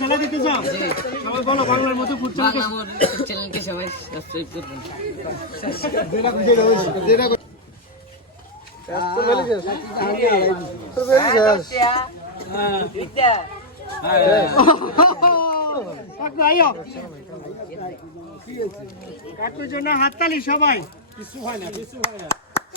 খেলা দিতে চাও? সবাই বলো বাংলার মতো চ্যানেলকে সবাই সাবস্ক্রাইব করবেন কাকুর জন্য হাততালি সবাই। সেই সময় ওই যে হানি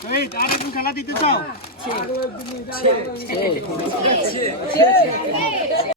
শহীদ আর তুমি খেলা দিতে চাও